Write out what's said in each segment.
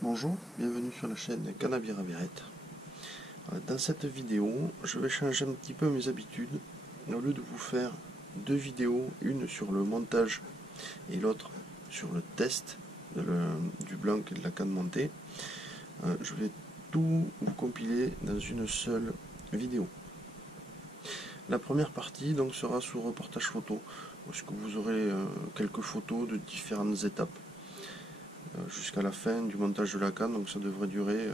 Bonjour, bienvenue sur la chaîne Canavira Virette. Dans cette vidéo, je vais changer un petit peu mes habitudes. Au lieu de vous faire deux vidéos, une sur le montage et l'autre sur le test du blanc et de la canne montée, je vais tout vous compiler dans une seule vidéo. La première partie donc sera sous reportage photo, parce que vous aurez quelques photos de différentes étapes jusqu'à la fin du montage de la canne, donc ça devrait durer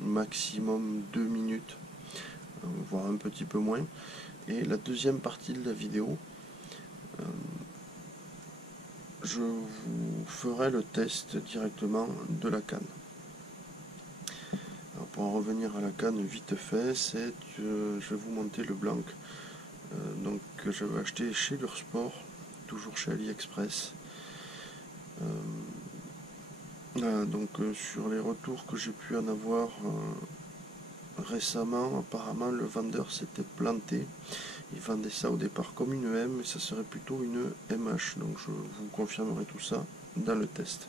maximum 2 minutes, voire un petit peu moins. Et la deuxième partie de la vidéo, je vous ferai le test directement de la canne. Alors pour en revenir à la canne vite fait, c'est que je vais vous monter le blanc donc que j'avais acheté chez Lursport, toujours chez AliExpress. Donc sur les retours que j'ai pu en avoir récemment, apparemment le vendeur s'était planté. Il vendait ça au départ comme une M, mais ça serait plutôt une MH. Donc je vous confirmerai tout ça dans le test.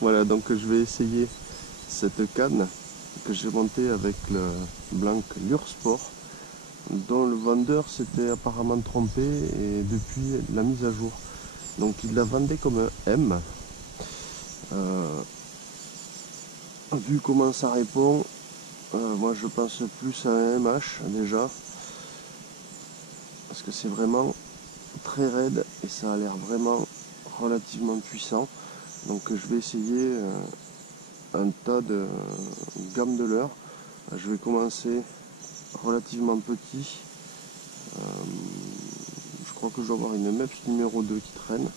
Voilà, donc je vais essayer cette canne que j'ai montée avec le blanc Lursport, dont le vendeur s'était apparemment trompé et depuis la mise à jour. Donc il la vendait comme un M. Vu comment ça répond, moi je pense plus à un MH déjà, parce que c'est vraiment très raide et ça a l'air vraiment relativement puissant. Donc je vais essayer un tas de gamme de leurre. Je vais commencer relativement petit. Je crois que je dois avoir une MEPS numéro 2 qui traîne.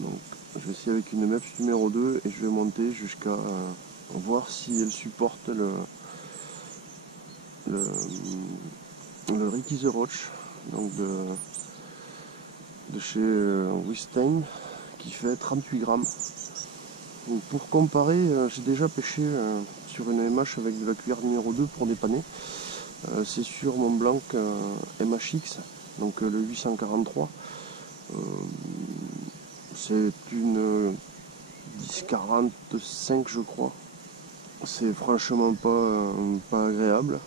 Donc je vais essayer avec une MEPS numéro 2 et je vais monter jusqu'à voir si elle supporte le Ricky the Roach, donc de chez Wistein, qui fait 38 grammes. Donc pour comparer, j'ai déjà pêché sur une MH avec de la cuillère numéro 2 pour dépanner. C'est sur mon blanc MHX, donc le 843. C'est une 1045 je crois. C'est franchement pas agréable.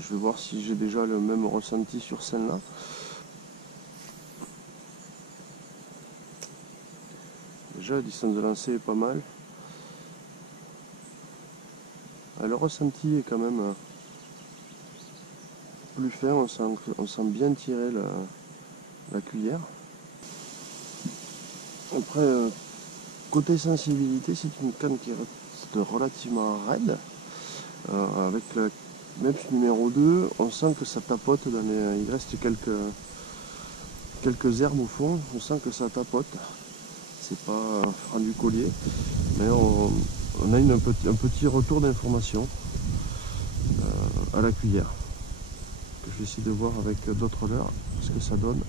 Je vais voir si j'ai déjà le même ressenti sur celle-là. Déjà la distance de lancer est pas mal. Le ressenti est quand même plus fin, on sent bien tirer la cuillère. Après, côté sensibilité, c'est une canne qui reste relativement raide. Avec la MEPS numéro 2, on sent que ça tapote il reste quelques herbes au fond, on sent que ça tapote. C'est pas franc du collier, mais on a un petit retour d'information à la cuillère, que je vais essayer de voir avec d'autres leurres ce que ça donne.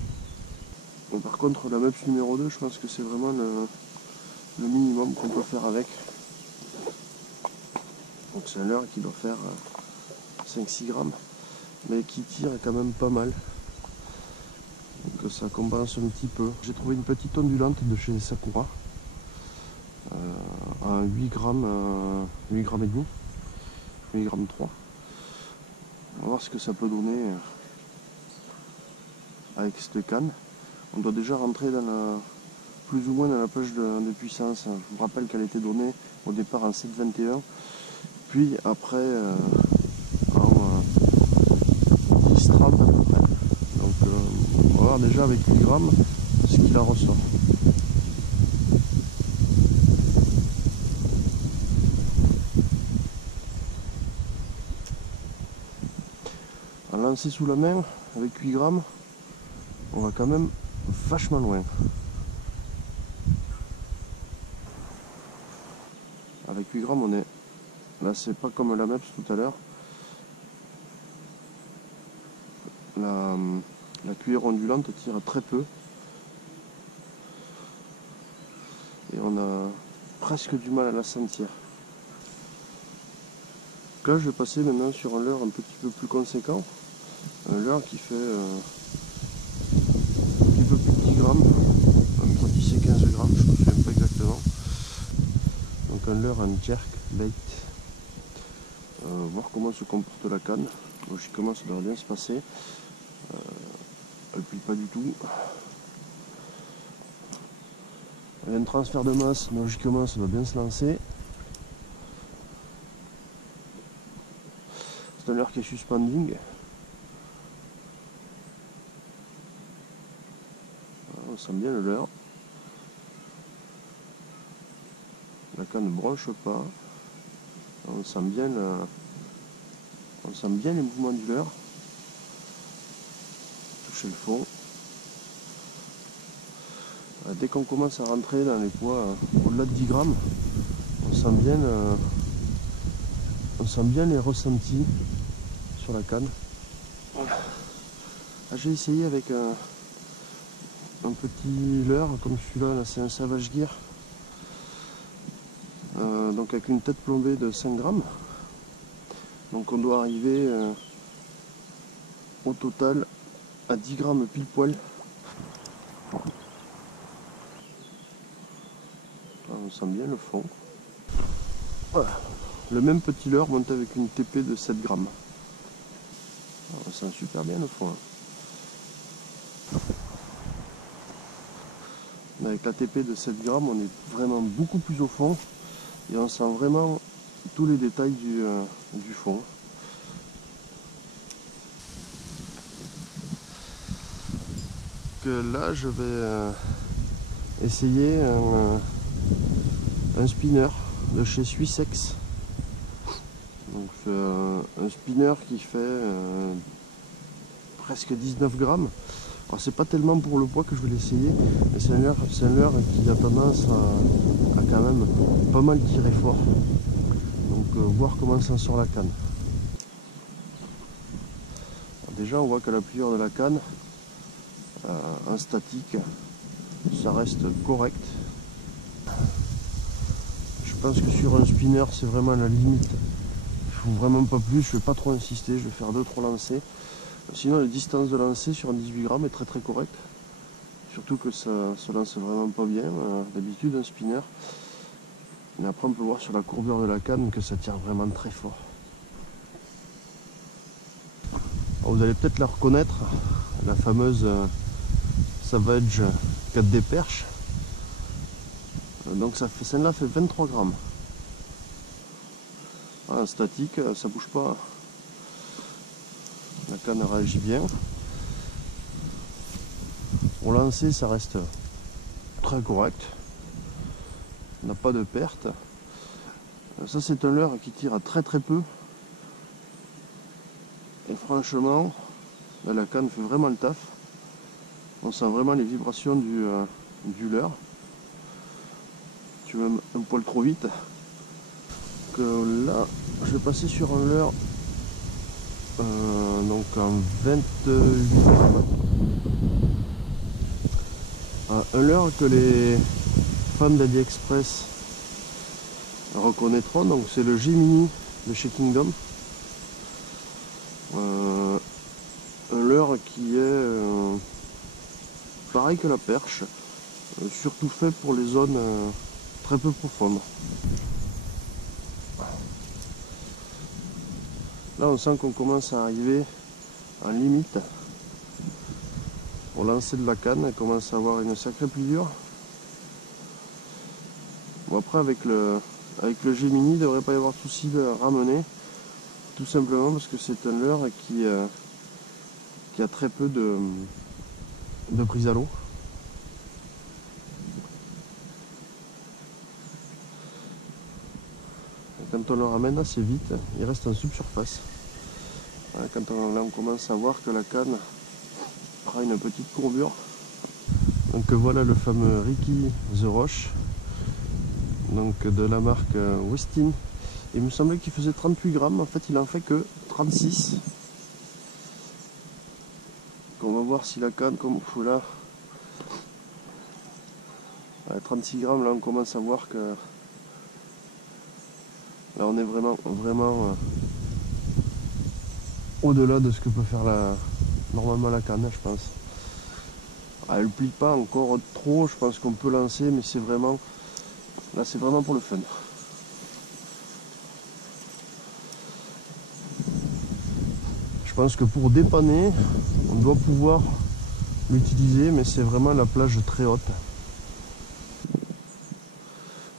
Bon, par contre la MEPS numéro 2, je pense que c'est vraiment le minimum qu'on peut faire avec. Donc c'est un leurre qui doit faire 5-6 grammes, mais qui tire quand même pas mal. Donc ça compense un petit peu. J'ai trouvé une petite ondulante de chez Sakura à 8 grammes et demi, 8 grammes 3. On va voir ce que ça peut donner avec cette canne. On doit déjà rentrer dans plus ou moins dans la plage de puissance. Je vous rappelle qu'elle était donnée au départ en 7,21, puis après en 10,30 à peu près. Donc on va voir déjà avec 8 grammes ce qu'il en ressort. En lancer sous la main avec 8 grammes, on va quand même vachement loin. Avec 8 grammes, on est là, c'est pas comme la MEPS tout à l'heure. La cuillère ondulante tire très peu. Et on a presque du mal à la sentir. Là, je vais passer maintenant sur un leurre un petit peu plus conséquent. Un leurre qui fait un petit peu plus de 10 grammes. Entre 10 et 15 grammes, je ne me souviens pas exactement. Donc un leurre, un jerk bait. Voir comment se comporte la canne. Logiquement, ça devrait bien se passer. Elle plie pas du tout. Il y a un transfert de masse, logiquement, ça doit bien se lancer. C'est un leurre qui est suspending. On sent bien le leurre. La canne ne bronche pas. On sent bien les mouvements du leurre. Toucher le fond. Dès qu'on commence à rentrer dans les poids au-delà de 10 grammes, on sent bien les ressentis sur la canne. J'ai essayé avec un petit leurre comme celui-là, là, c'est un Savage Gear. Donc avec une tête plombée de 5 grammes. Donc on doit arriver au total à 10 grammes pile poil. On sent bien le fond. Voilà. Le même petit leurre monté avec une TP de 7 grammes. On sent super bien le fond. Avec la TP de 7 grammes, on est vraiment beaucoup plus au fond et on sent vraiment tous les détails du fond. Que là, je vais essayer un spinner de chez Swissex. Donc un spinner qui fait presque 19 grammes. Alors c'est pas tellement pour le poids que je vais l'essayer, mais c'est un leurre qui a tendance à quand même pas mal tirer fort. Donc voir comment s'en sort la canne. Alors, déjà on voit que la pliure de la canne en statique, ça reste correct. Je pense que sur un spinner c'est vraiment la limite. Il faut vraiment pas plus, je vais pas trop insister, je vais faire 2-3 lancers. Sinon la distance de lancer sur un 18 grammes est très très correcte. Surtout que ça se lance vraiment pas bien, d'habitude un spinner. Mais après on peut voir sur la courbure de la canne que ça tire vraiment très fort. Alors, vous allez peut-être la reconnaître, la fameuse Savage 4D perche. Donc celle-là fait 23 grammes. Voilà, statique, ça bouge pas. La canne réagit bien. Au lancer, ça reste très correct. On n'a pas de perte. Ça, c'est un leurre qui tire à très très peu. Et franchement, là, la canne fait vraiment le taf. On sent vraiment les vibrations du leurre. Tu veux un poil trop vite. Que là, je vais passer sur un leurre donc en 28 grammes. Un leurre que les fans d'AliExpress reconnaîtront, donc c'est le Gemini de chez Kingdom. Un leurre qui est pareil que la perche, surtout fait pour les zones très peu profondes. Là on sent qu'on commence à arriver en limite. Au lancer de la canne, elle commence à avoir une sacrée pliure. Bon, après avec le Gemini, il ne devrait pas y avoir de souci de ramener. Tout simplement parce que c'est un leurre qui a très peu de prise à l'eau. Quand on le ramène assez vite, il reste en subsurface. Quand on commence à voir que la canne aura une petite courbure. Donc voilà le fameux Ricky The Roche, donc de la marque Westin. Il me semblait qu'il faisait 38 grammes, en fait il en fait que 36. On va voir si la canne, comme là, à 36 grammes, là on commence à voir que là on est vraiment au-delà de ce que peut faire normalement la canne, je pense. Elle ne plie pas encore trop, je pense qu'on peut lancer, mais c'est vraiment, là c'est vraiment pour le fun. Je pense que pour dépanner, on doit pouvoir l'utiliser, mais c'est vraiment la plage très haute.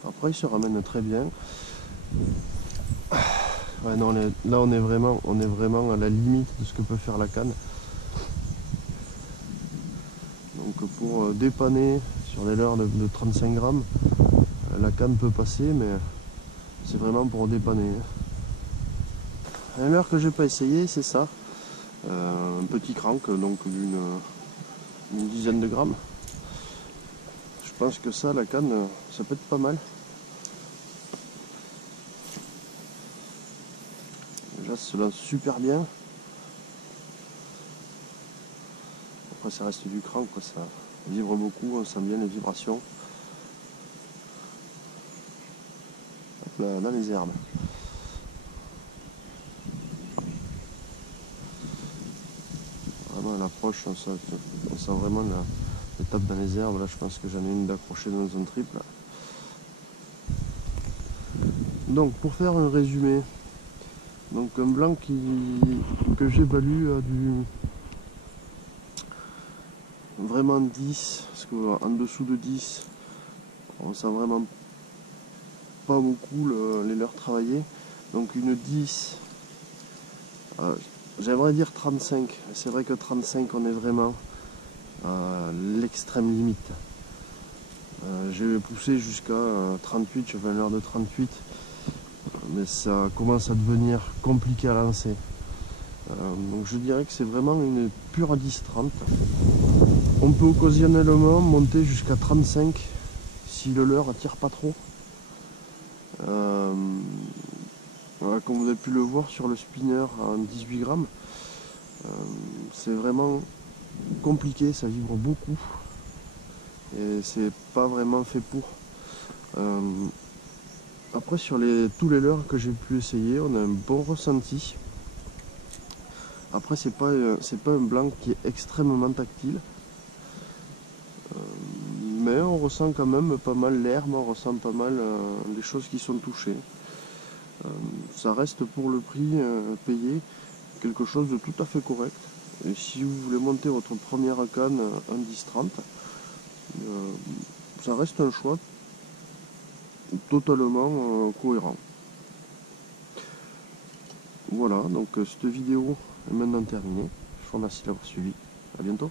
Après il se ramène très bien. Ouais, non, là on est vraiment à la limite de ce que peut faire la canne. Donc pour dépanner sur les leurres de 35 grammes, la canne peut passer, mais c'est vraiment pour dépanner. Un leurre que j'ai pas essayé, c'est ça. Un petit crank, donc d'une dizaine de grammes. Je pense que ça, la canne, ça peut être pas mal. Déjà, ça se lance super bien. Après, ça reste du crank, quoi. Ça vibre beaucoup, on sent bien les vibrations. Hop là, dans les herbes. Vraiment à l'approche, on sent vraiment l'étape dans les herbes. Là, je pense que j'en ai une d'accrocher dans un triple. Donc, pour faire un résumé, donc un blanc que j'évalue à du vraiment 10, parce qu'en dessous de 10, on sent vraiment pas beaucoup les leurres travailler. Donc une 10, j'aimerais dire 35. C'est vrai que 35, on est vraiment à l'extrême limite. J'ai poussé jusqu'à 38, je fais un leurre de 38, mais ça commence à devenir compliqué à lancer. Donc je dirais que c'est vraiment une pure 10-30. On peut occasionnellement monter jusqu'à 35 si le leurre attire pas trop. Voilà, comme vous avez pu le voir sur le spinner en 18 grammes, c'est vraiment compliqué, ça vibre beaucoup et c'est pas vraiment fait pour. Après sur tous les leurres que j'ai pu essayer, on a un bon ressenti. Après c'est pas un blanc qui est extrêmement tactile, mais on ressent quand même pas mal l'herbe, on ressent pas mal les choses qui sont touchées. Ça reste pour le prix payé quelque chose de tout à fait correct. Et si vous voulez monter votre première canne en 10-30, ça reste un choix totalement cohérent. Voilà, donc cette vidéo est maintenant terminée. Je vous remercie d'avoir suivi. À bientôt.